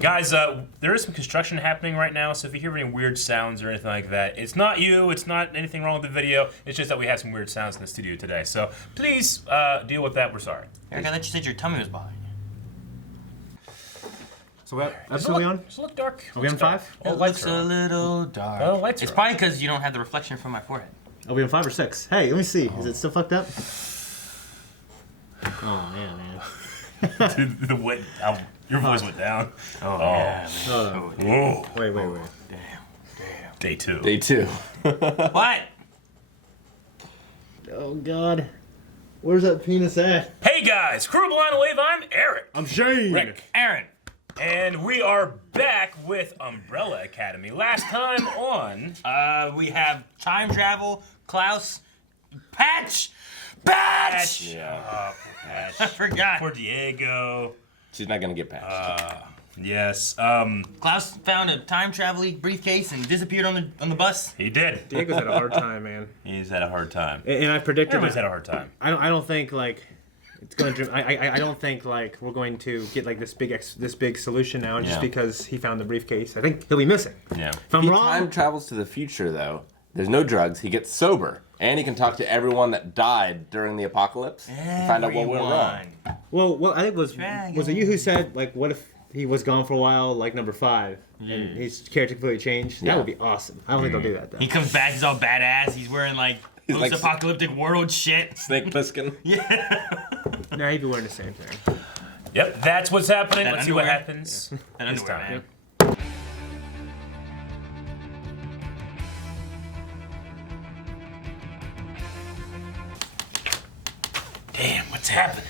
Guys, there is some construction happening right now, so if you hear any weird sounds or anything like that, it's not you, it's not anything wrong with the video, it's just that we have some weird sounds in the studio today. So please deal with that, we're sorry. Eric, I thought you said your tummy was bothering you. So what episode are we on? Does it look dark? Are we on 5? It looks a little dark. Oh, lights are It's on. probably because you don't have the reflection from my forehead. Are we on 5 or 6? Hey, let me see. Is it still fucked up? Oh, man. Dude, your voice went down. Oh, yeah, man. Hold on. Whoa. Wait. Damn. Day 2. Day 2. What? Oh, God. Where's that penis at? Hey guys, Crew Blind Wave, I'm Eric. I'm Shane. Rick. Aaron. And we are back with Umbrella Academy. Last time on... We have time travel, Klaus, Patch! Patch! Yeah. Patch. I forgot. For Diego. She's not gonna get past. Yes. Klaus found a time travel briefcase and disappeared on the bus. He did. Diego's had a hard time, man. He's had a hard time. And I predicted Everybody's had a hard time. I don't think like it's gonna. I don't think like we're going to get like this big solution now just Yeah. because he found the briefcase. I think he'll be missing. Yeah. If I'm He wrong, time travels to the future though. There's no drugs. He gets sober, and he can talk to everyone that died during the apocalypse and find out what went wrong. well, I think was it you who said like what if he was gone for a while like number 5 and his character completely changed? That Yeah. would be awesome. I don't think they'll do that though. He comes back, he's all badass. He's wearing like He's like- post-apocalyptic world shit. Snake Plissken. No, he'd be wearing the same thing. Yep, that's what's happening. That Let's see what underwear? happens. That this underwear, time. man. Damn, what's happening?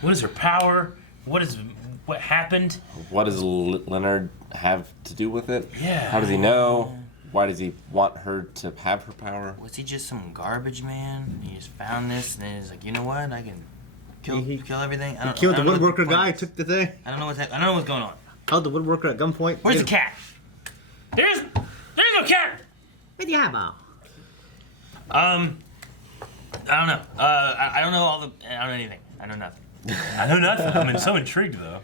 What is her power? What happened? What does Leonard have to do with it? Yeah. How does he know? Why does he want her to have her power? Was he just some garbage man? He just found this and then he's like, you know what? I can kill everything. I don't, Killed I the don't know what woodworker point guy, is. took the thing. I don't know I don't know what's going on. Held the woodworker at gunpoint. Where's the cat? There's no cat. Where's the eyeball? I don't know. I don't know I don't know anything. I know nothing. I know nothing. I'm so intrigued though.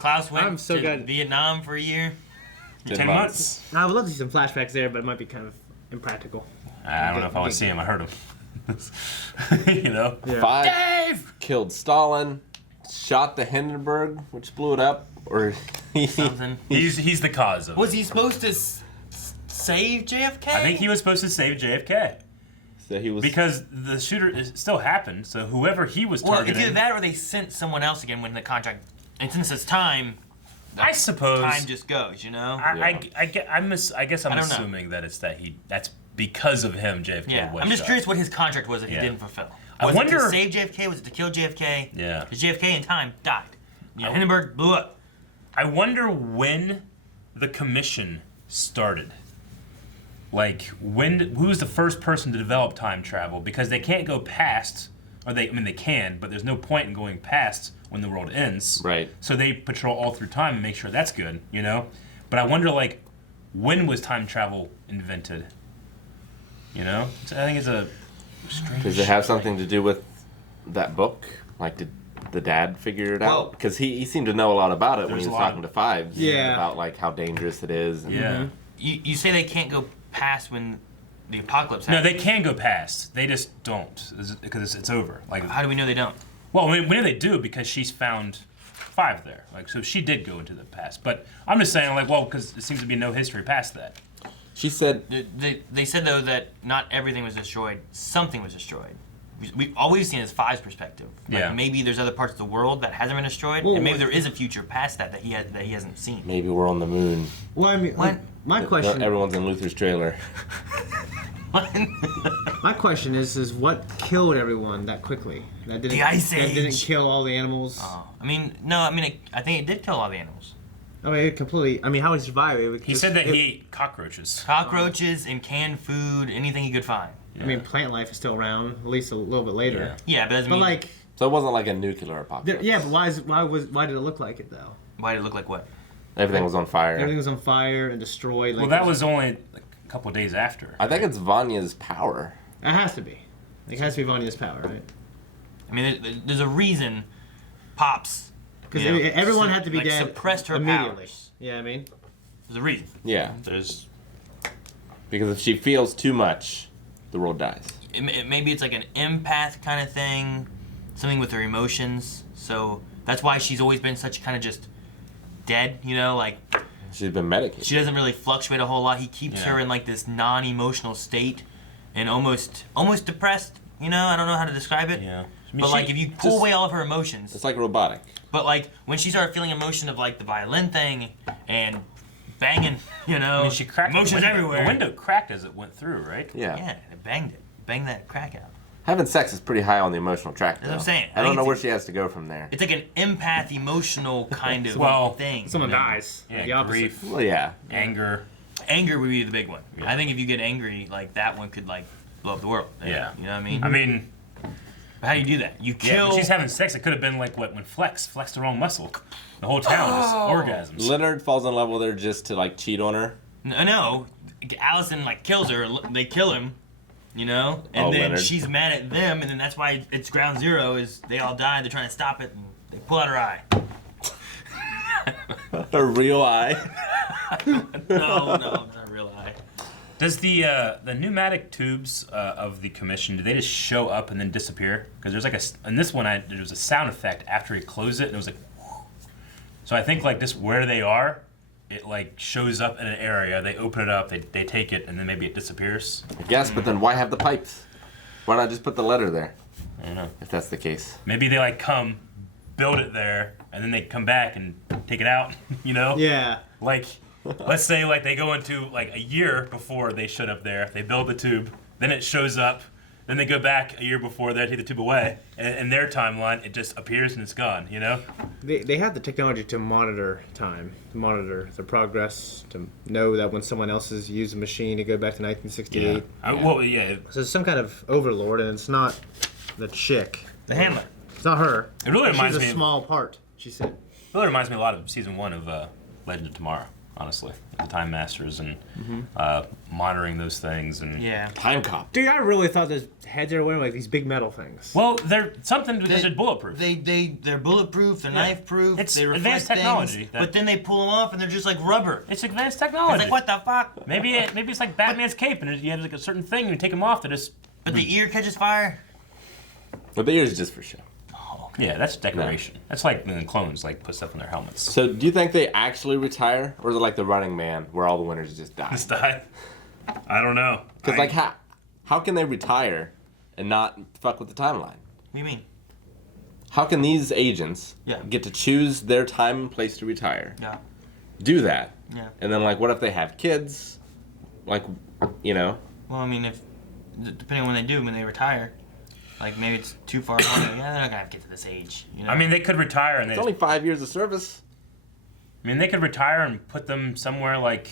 Klaus went I'm so to good. Vietnam for a year. 10 months. I would love to see some flashbacks there, but it might be kind of impractical. I don't know if I want to see him. I heard him. You know. Yeah. 5 Dave! killed Stalin, shot the Hindenburg, which blew it up, or Something. He's the cause of it. Was he supposed to save JFK? I think he was supposed to save JFK so he was because the shooter still happened. So whoever he was Well, targeting, it's either that or they sent someone else again when the contract. And since it's time, I suppose. time just goes. You know. I guess I'm I don't know. assuming that it's that's because of him JFK Yeah. was I'm just shot. curious what his contract was that he Yeah. didn't fulfill. I Was wonder- it to save JFK? Was it to kill JFK? Yeah. Because JFK in time died. You know, Hindenburg blew up. I wonder when the commission started. Like who was the first person to develop time travel? Because they can't go past, they can, but there's no point in going past when the world ends. Right. So they patrol all through time and make sure that's good, you know? But I wonder like when was time travel invented? You know? So I think it's a strange. Does it have something to do with that book? Like, did the dad figure it Well- out? Because he seemed to know a lot about it when There's he was a lot talking to Fives. Yeah. About like how dangerous it is. And Yeah. You say they can't go past when the apocalypse No, happens. they can go past. They just don't because it's over. Like, How do we know they don't? well, we know they do because she's found 5 there. Like, so she did go into the past. But I'm just saying, like, well, because it seems to be no history past that. She said They said though that not everything was destroyed. Something was destroyed. All we've seen is Five's perspective. Like Yeah. Maybe there's other parts of the world that hasn't been destroyed, Well, and maybe there is a future past that he hasn't seen. maybe we're on the moon. Well, I mean, What? my question. Everyone's in Luther's trailer. My question is what killed everyone that quickly? That didn't. The Ice That didn't Age. kill all the animals. I think it did kill all the animals. I mean, it completely. I mean, how would he survive? It would He said that he ate cockroaches. Cockroaches and canned food, anything he could find. I mean, plant life is still around, at least a little bit later. Yeah, but doesn't But mean. like, So it wasn't like a nuclear apocalypse. yeah, but why did it look like it though? Why did it look like what? Everything was on fire. Everything was on fire and destroyed. Like, Well, that was only like a couple of days after. I think it's Vanya's power. It has to be. It has to be Vanya's power, right? I mean, there's a reason Pops Because everyone had to be like, dead suppressed her immediately. powers. Yeah, I mean, There's a reason. Yeah. There's Because if she feels too much, the world dies. Maybe it's like an empath kind of thing, something with her emotions. So that's why she's always been such kind of just dead, you know, like She's been medicated. she doesn't really fluctuate a whole lot. He keeps her in like this non-emotional state and almost depressed, you know, I don't know how to describe it. yeah. I mean, But like if you pull just- away all of her emotions, It's like robotic. but like when she started feeling emotion of like the violin thing and banging, you know, I mean, she cracked emotions the window. everywhere. The window cracked as it went through, right? Yeah. Yeah, it banged that crack out. Having sex is pretty high on the emotional track, though. That's what I'm saying. I I don't think know it's where a- she has to go from there. It's like an empath, emotional kind of Well, thing. someone you know? dies. Yeah, the opposite. grief, Well, yeah. anger. Anger would be the big one. I think if you get angry, like that one could like blow up the world. Yeah. You know what I mean? I mean, How do you do that? You yeah, kill. when she's having sex, it could have been like what when Flex flexed the wrong muscle. The whole town just orgasms. Leonard falls in love with her just to, like, cheat on her. No, Allison like kills her. They kill him. You know, and Oh, then Leonard. she's mad at them, and then that's why it's ground zero. Is they all die. They're trying to stop it, and they pull out her eye. Her real eye. No, not real eye. Does the pneumatic tubes of the commission, do they just show up and then disappear? Because there's like in this one there was a sound effect after he closed it, and it was like. So I think like this where they are, it like shows up in an area. They open it up, they take it, and then maybe it disappears. I guess, but then why have the pipes? Why not just put the letter there, I don't know. if that's the case? Maybe they like come, build it there, and then they come back and take it out. You know? Yeah. Like, let's say like they go into like a year before they showed up there. They build the tube, then it shows up. Then they go back a year before they take the tube away. And in their timeline, it just appears and it's gone. You know? They have the technology to monitor time, to monitor the progress, to know that when someone else has used a machine, to go back to 1968. Well, yeah. So it's some kind of overlord, and it's not the chick. The handler. It's not her. It really reminds She's me. a small part, she said. It really reminds me a lot of season 1 of Legend of Tomorrow. Honestly, the Time Masters and monitoring those things and. Yeah. Time cop. Dude, I really thought those heads they were wearing like these big metal things. Well, they're something because they're bulletproof. They're bulletproof. They're knife proof. It's they reflect advanced technology things, that- but then they pull them off and they're just like rubber. It's advanced It's technology. like what the fuck? Maybe it's like Batman's cape, and you have like a certain thing, and you take them off, they just. But the ear catches fire. But the ears is just for show. Yeah, that's decoration. That's like when the clones like put stuff in their helmets. So do you think they actually retire, or is it like the Running Man, where all the winners just die? Just die. I don't know. Because like how can they retire and not fuck with the timeline? What do you mean? How can these agents Yeah. get to choose their time and place to retire? Yeah. Do that. Yeah. And then like what if they have kids? Like, you know? Well, I mean, if depending on when they do, when they retire, like maybe it's too far along. Yeah, they're not gonna get to this age. You know? I mean, they could retire and they. It's only 5 years of service. I mean, they could retire and put them somewhere like.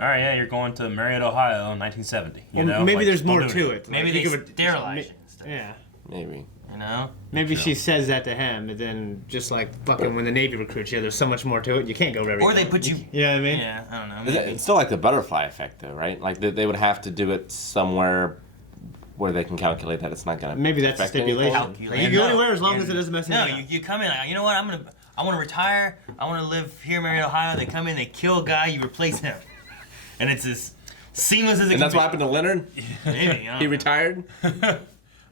All right, yeah, you're going to Marietta, Ohio, in 1970. You know, maybe like, there's they'll more do to it. maybe Like, they you could- sterilize it and stuff. Yeah. Maybe. You know? Maybe she says that to him, and then just like fucking when the Navy recruits you, there's so much more to it. You can't go very. Or they put you. You know what I mean? Yeah, I don't know. It's Maybe. still like the butterfly effect, though, right? Like they would have to do it somewhere where they can calculate that it's not gonna. Maybe that's a affect anything. stipulation. Calculate. Like, you can go No. anywhere as long as it doesn't mess No, anything up. you come in. Like, you know what? I want to retire. I want to live here in Marietta, Ohio. They come in, they kill a guy, you replace him, and it's as seamless as it can And that's be. what happened to Leonard. Maybe, I He don't know. retired.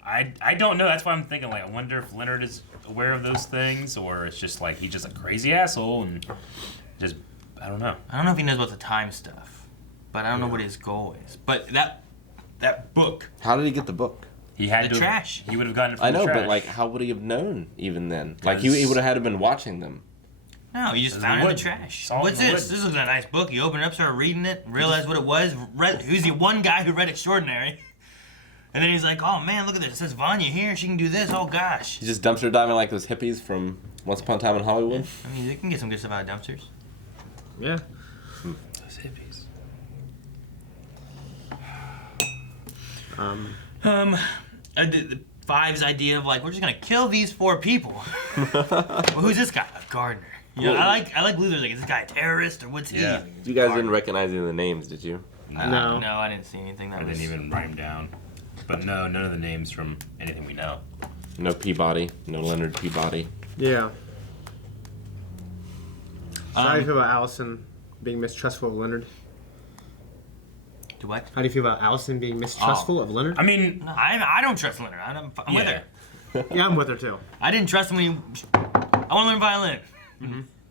I don't know. That's why I'm thinking. Like, I wonder if Leonard is aware of those things, or it's just like he's just a crazy asshole and just I don't know. I don't know if he knows about the time stuff, but I don't know what his goal is. But that book, How did he get the book? He had The to. trash. He would have gotten it from I the know, trash. but like, how would he have known even then? Like, he Because- would have had to been watching them. no, he just It's found it in the wood. trash. It's all What's in the this? wood. This looks like a nice book. He opened it up, started reading it, realized what it was. Who's the one guy who read Extraordinary? And then he's like, oh man, look at this. It says Vanya here. She can do this. Oh gosh. He's just dumpster diving like those hippies from Once Upon a Time in Hollywood. I mean, they can get some good stuff out of dumpsters. Yeah. Those hippies. Five's idea of like we're just gonna kill these 4 people. Well, who's this guy? A gardener. You know, I like Luther's like, is this guy a terrorist or what's he? Yeah. You guys didn't recognize any of the names, did you? No. No, I didn't see anything that I was. didn't even write him down. But no, none of the names from anything we know. No Peabody. No Leonard Peabody. Yeah. So how do you feel about Allison being mistrustful of Leonard? Do what? How do you feel about Allison being mistrustful of Leonard? I mean, No, I don't trust Leonard. I'm with Yeah. her. Yeah, I'm with her too. I didn't trust him when he. I want to learn violin.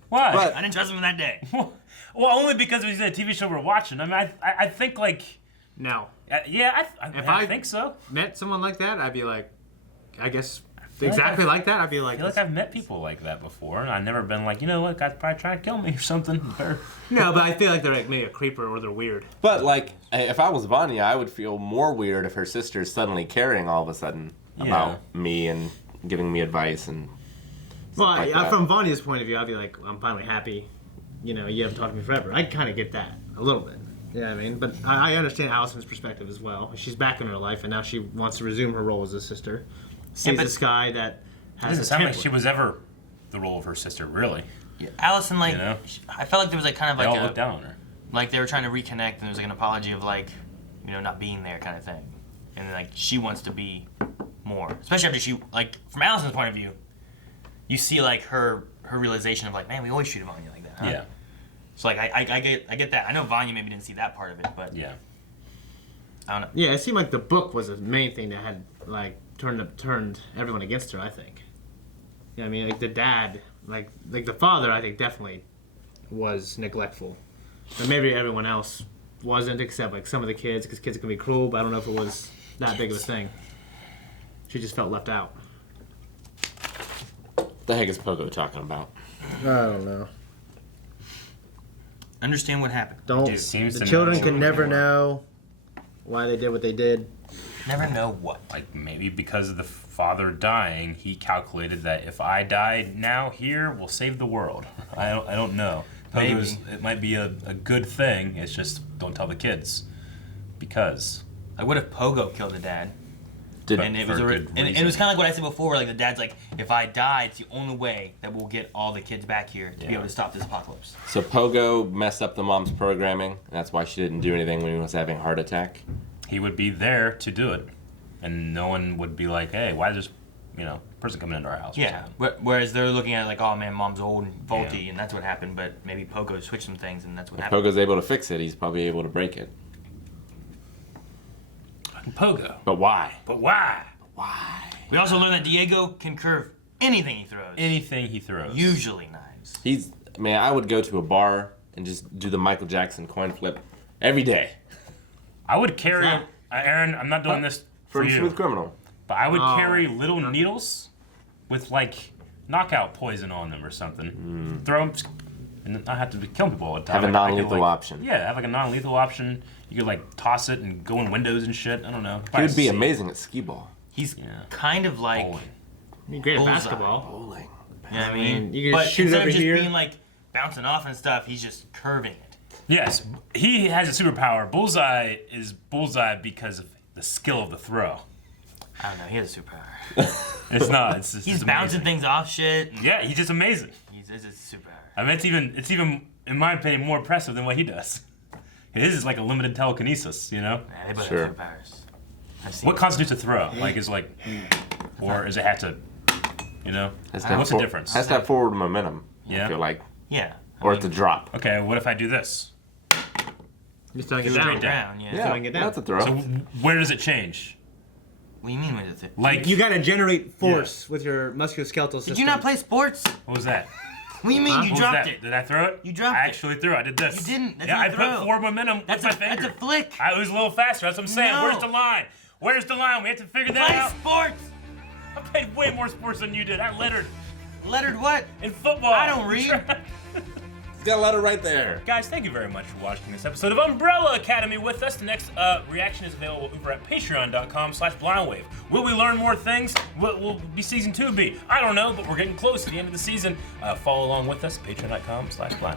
why? But- I didn't trust him that day. Well, only because he's in a TV show we're watching. I mean, I think like, No. yeah, If I I- think so. Met someone like that, I'd be like, I guess like exactly like that. I'd be I like, feel like I've met people like that before, and I've never been like, you know what, guy's probably trying to kill me or something. Or, no, but I feel like they're like maybe a creeper or they're weird. But like, if I was Vanya, I would feel more weird if her sister's suddenly caring all of a sudden about me and giving me advice and. Well, like that. from Vanya's point of view, I'd be like, I'm finally happy. You know, you haven't talked to me forever. I kind of get that a little bit. You know what I mean? But I understand Allison's perspective as well. She's back in her life, and now she wants to resume her role as a sister. Sees but- this guy that it has doesn't a sound like template. she was ever the role of her sister, really. Yeah, Allison, like, You know? I felt like there was like kind of They like all looked down on her. like they were trying to reconnect, and there was like an apology of like, not being there kind of thing, and then like she wants to be more, especially after she like from Allison's point of view, you see like her realization of like, man, we always treated Vanya like that, huh? Yeah, So like I get that. I know Vanya maybe didn't see that part of it, but yeah. I don't know. Yeah, it seemed like the book was the main thing that had like turned everyone against her. I think. Yeah, I mean, like the dad, like the father, I think definitely was neglectful, and maybe everyone else wasn't, except like some of the kids, because kids can be cruel. But I don't know if it was that big of a thing. She just felt left out. What the heck is Pogo talking about? I don't know. Understand what happened. Don't. It seems The to children know can never more. know why they did what they did. Never know what. Like maybe because of the father dying, he calculated that if I died now here, we'll save the world. I don't know. Maybe. It might be a good thing. It's just don't tell the kids, because Like what if Pogo killed the dad? Did And it was for a, good and it was reason. kind of like what I said before. Like the dad's like, if I die, it's the only way that we'll get all the kids back here to be able to stop this apocalypse. so Pogo messed up the mom's programming, and that's why she didn't do anything when he was having a heart attack? he would be there to do it, and no one would be like, "Hey, why is this, person coming into our house?" or Yeah. something. Whereas they're looking at it like, oh man, mom's old and faulty, Yeah. and that's what happened. But maybe Pogo switched some things, and that's what happened. Pogo's able to fix it, he's probably able to break it. Pogo. But why? But why? Why? We also learned that Diego can curve anything he throws. Anything he throws. Usually knives. I would go to a bar and just do the Michael Jackson coin flip every day. I would carry, Aaron. I'm not doing this for From you, Smooth Criminal. but I would carry little needles with like knockout poison on them or something. Throw them, and not have to be killing people all the time. Have a I could, non-lethal option. Yeah, have like a non-lethal option. You could like toss it and go in windows and shit. I don't know. He would be amazing at skee ball. He's Yeah. kind of like, Bowling. You're great at Bullseye. basketball. Bowling. you know what I mean? You can But shoot it instead over of just here. being like bouncing off and stuff, he's just curving it. Yes, he has a superpower. Bullseye is bullseye because of the skill of the throw. I don't know. He has a superpower. It's not. It's just He's it's bouncing amazing. things off shit. And Yeah, he's just amazing. it's a superpower. I mean, it's even in my opinion more impressive than what he does. His is like a limited telekinesis, Yeah, they both Sure. have superpowers. I've seen What constitutes a throw? Like, is like, or is it have to, Has to have what's the difference? Has to have forward momentum. Yeah. I feel like. Yeah. Or it's a drop. Okay, what if I do this? Just throwing it Straight down. down. Down, yeah. Yeah, Throwing it down. that's a throw. So where does it change? What do you mean with it? Like, You gotta generate force with your musculoskeletal system. Did you not play sports? what was that? What do you mean Huh? you What was dropped that? it? Did I throw it? You dropped I it. actually threw it. I did this. You didn't. That's yeah, not I a throw. put forward momentum That's with a my finger. that's a flick. I was a little faster. That's what I'm saying. No. Where's the line? Where's the line? We have to figure that Play out. sports. I played way more sports than you did. I lettered Lettered what? in football. I don't read. He's got a letter right there. Guys, thank you very much for watching this episode of Umbrella Academy with us. The next reaction is available over at patreon.com/blindwave. Will we learn more things? What will be season 2 be? I don't know, but we're getting close to the end of the season. Follow along with us, patreon.com/blindwave.